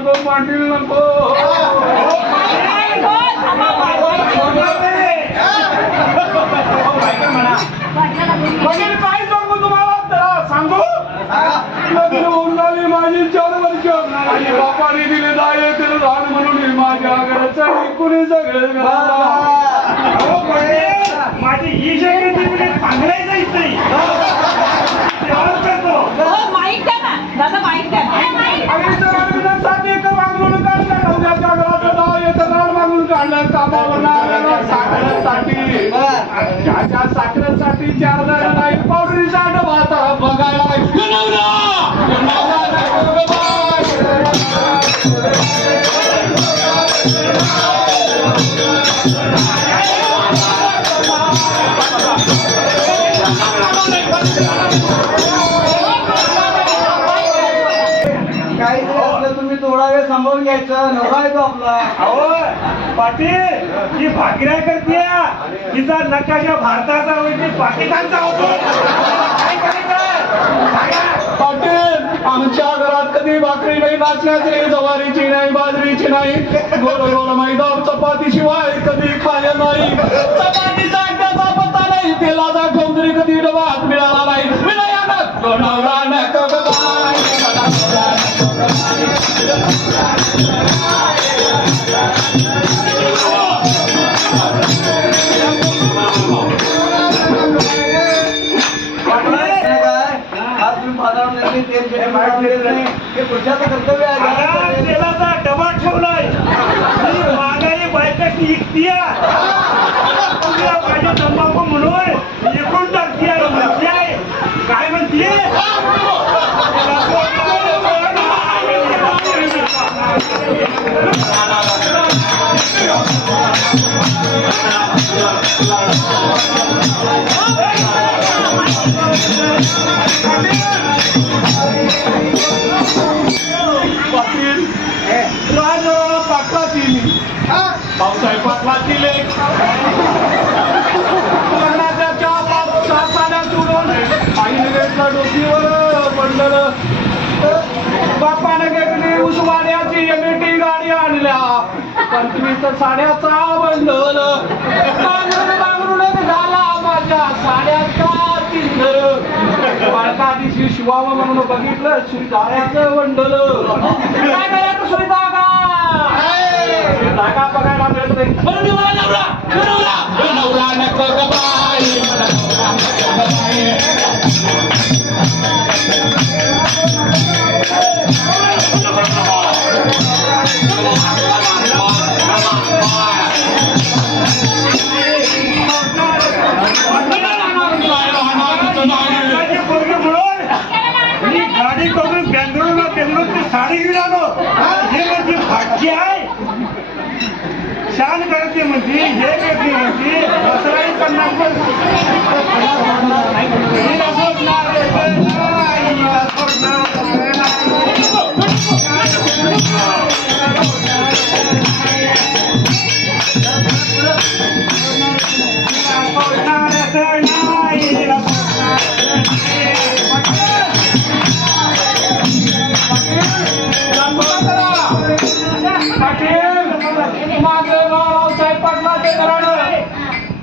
नको पाटील नको. वडील काय सांगू तुम्हाला त्याला सांगू. लग्न होऊन झाली माझी 4 वर्ष आणि बापाने दिले दाय तिला झाड म्हणून माझ्या घराचं कुणी सगळं माझी ही शक्य चांगलाही जायच नाही. माईक द्या ना दादा, माईक द्या. ज्याच्या साखरेसाठी 4 जण नाही पावडरीचा डबा आता बघायला काही असलं तुम्ही थोडा वेळ सांभाळून घ्यायचं. नवरा आहे तो आपला. अहो पाटील, ही भाकऱ्या करते, तिचा नकाशा भारताचा होईल, पाकिस्तानचा होतो. काय करायचं पाटील, आमच्या घरात कधी भाकरी नाही, नाचण्याची जवारीची नाही, बाजरीची नाही, गोड गोड मैदान चपाती शिवाय कधी खाल्लं नाही. चपातीचा अंड्याचा पत्ता नाही, तेलाचा घोंगरी कधी डबात मिळाला नाही. विनयानक नवरा नको कर्तव्य आहे. तेलाचा डबा ठेवलाय, मागाई बायकाची इकतीया, माझ्या तंबाखू म्हणून एकूण टाकतीये. म्हणतीये काय म्हणतीये, राजवाडा पाटलाची भाऊसाहेब पाटलाची लेख लग्नाच्या 4-5 साड्या सोडून आईने घेतलं डोकीवर पडलं. बापाने घेतली उस्मानियाची एमटी गाडी आणल्या, 25 साड्याचा बंडल बांगरून झाला माझ्या साड्याचा चिंधर. बाळका दिवशी शिवावं म्हणून बघितलं सुईधाग्याचं बंडल. काय करायचं सुईधागा बघायला मिळत नाही. नवरा नको ग बाई. गाडी करून बेंगळूरला गेलो ते साडी घेऊन आलो. हे म्हणजे भाग्य आहे. छान करते म्हणते, हे करते म्हणते, असलाही पन्नास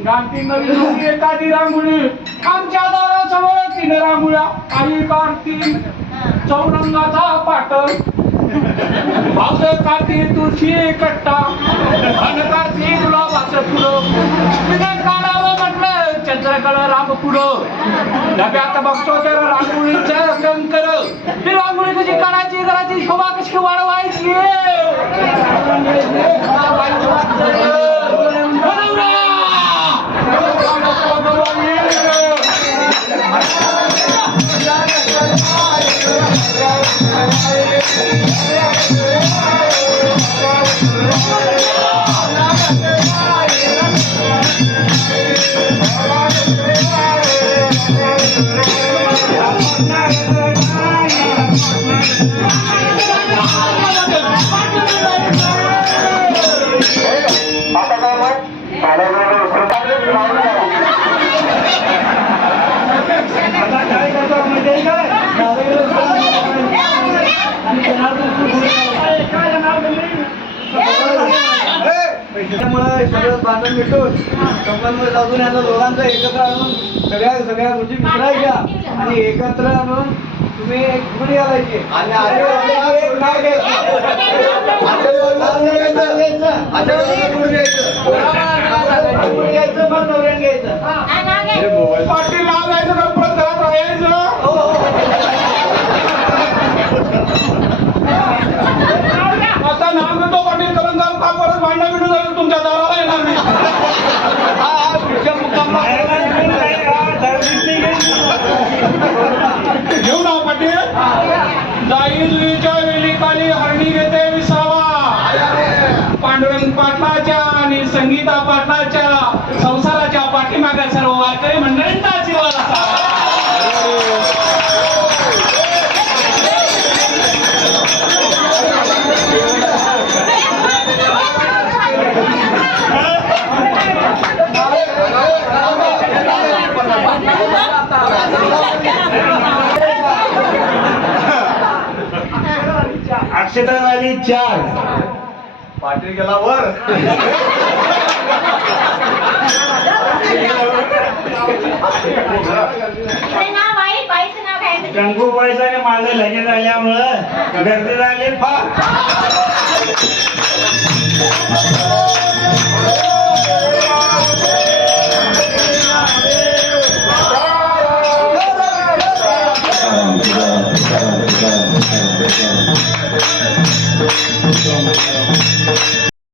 गाठी नवीन एखादी रांगोळी आमच्या दारासमोर 3 रांगोळ्या. आई काढतील चौरंगाचा पाट, भाऊसाहेब काढतील तुळशी कट्टा, अन काढतील गुलाबाचं फुलं. काढावं म्हटलं चंद्रकळ राम पुढं. डब्यात बघतो तर रांगोळीचं कंकर. ही रांगोळी कशी काढायची, घराची शोभा कशी वाढवायची. आता काय करतो म्हणजे काय त्यामुळे सगळं भांडण मिटून संबंध साधून यांना दोघांचं एकत्र आणून सगळ्या गोष्टी विसरायच्या आणि एकत्र आणून तुम्ही एक गुढी घालायची आणि आजूबाजूला एक नाव घ्यायचं. गुढी घ्यायचं मग नवऱ्याने घ्यायचं. पाटील नाव घ्यायचं का परत घरात राहायचं? हो, हो. आता नाव घेतो पाटील करून जाऊ का परत भांडण मिळून जाईल तुमच्या दाराला येणार मी. हा, हा, पुढच्या मुक्कामला घेऊ ना पाटील. जाई जुईच्या वेळी काली हरणी घेते विसावा. पांडुरंग पाटलाच्या आणि संगीता पाटलाच्या संसाराच्या पाठीमागे सर्व वारकरी मंडळींचा आशीर्वाद असावा. अक्षता झाली 4. पाटील गेला वर. गंगूबाईचं आणि माझं लगेच आल्यामुळं गर्दी झाली फार.